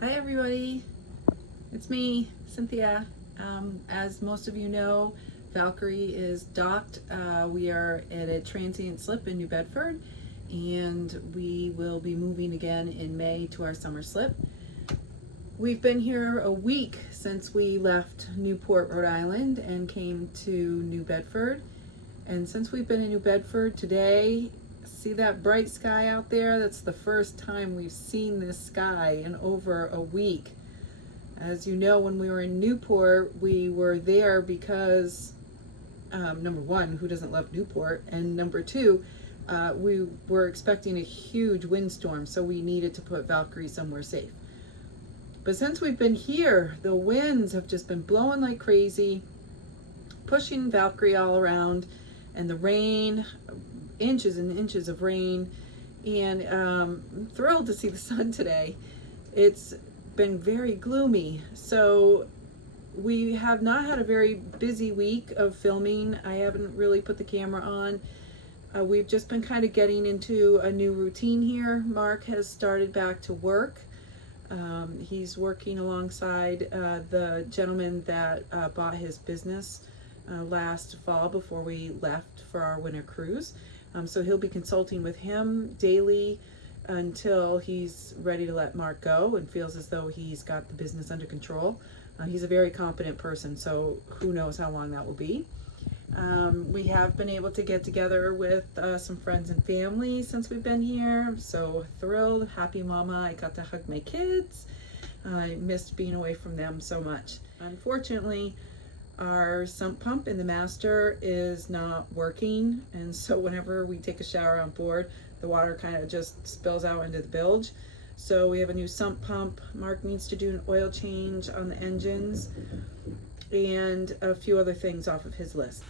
Hi everybody, it's me, Cynthia. As most of you know, Valkyrie is docked. We are at a transient slip in New Bedford, and we will be moving again in May to our summer slip. We've been here a week since we left Newport, Rhode Island and came to New Bedford. And since we've been in New Bedford today, see that bright sky out there? That's the first time we've seen this sky in over a week. As you know, when we were in Newport, we were there because, number one, who doesn't love Newport? And number two, we were expecting a huge windstorm, so we needed to put Valkyrie somewhere safe. But since we've been here, the winds have just been blowing like crazy, pushing Valkyrie all around, and the rain, inches and inches of rain, and I'm thrilled to see the sun today. It's been very gloomy, so we have not had a very busy week of filming. I haven't really put the camera on. We've just been kind of getting into a new routine here. Mark has started back to work. He's working alongside the gentleman that bought his business last fall before we left for our winter cruise. So he'll be consulting with him daily until he's ready to let Mark go and feels as though he's got the business under control. He's a very competent person, so who knows how long that will be. We have been able to get together with some friends and family since we've been here. I'm so thrilled, happy mama. I got to hug my kids. I missed being away from them so much. Unfortunately, our sump pump in the master is not working, and so whenever we take a shower on board, the water kind of just spills out into the bilge. So we have a new sump pump. Mark needs to do an oil change on the engines and a few other things off of his list.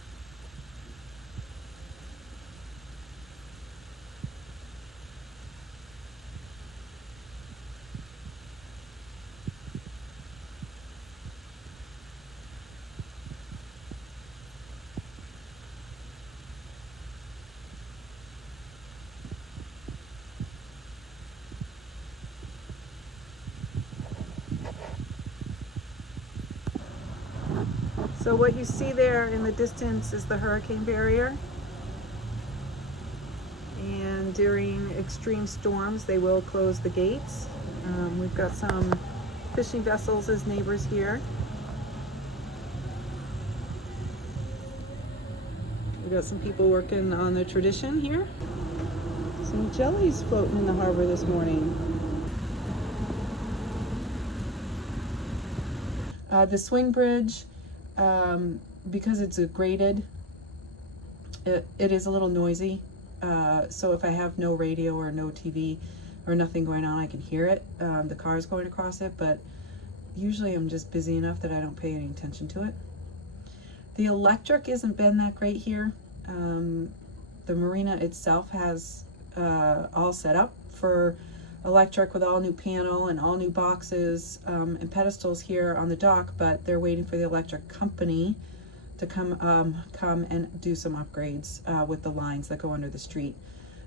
So what you see there in the distance is the hurricane barrier. And during extreme storms, they will close the gates. We've got some fishing vessels as neighbors here. We've got some people working on the tradition here. Some jellies floating in the harbor this morning. The swing bridge, because it's a graded, it is a little noisy. So if I have no radio or no TV or nothing going on, I can hear it. The cars going across it, but usually I'm just busy enough that I don't pay any attention to it. The electric hasn't been that great here. The marina itself has all set up for electric with all new panel and all new boxes and pedestals here on the dock, but they're waiting for the electric company to come and do some upgrades with the lines that go under the street.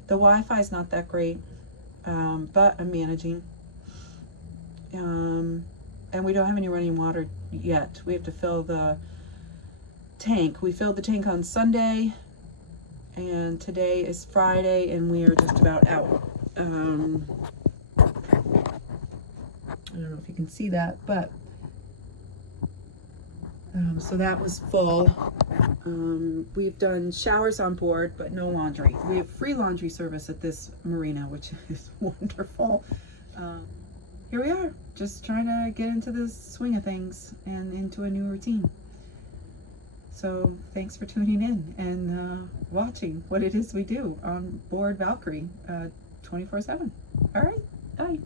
The Wi-Fi is not that great, but I'm managing. And we don't have any running water yet. We have to fill the tank. We filled the tank on Sunday, and today is Friday, and we are just about out. I don't know if you can see that, but so that was full. We've done showers on board, but no laundry. We have free laundry service at this marina, which is wonderful. Here we are, just trying to get into the swing of things and into a new routine. So thanks for tuning in and watching what it is we do on board Valkyrie 24/7. All right, bye.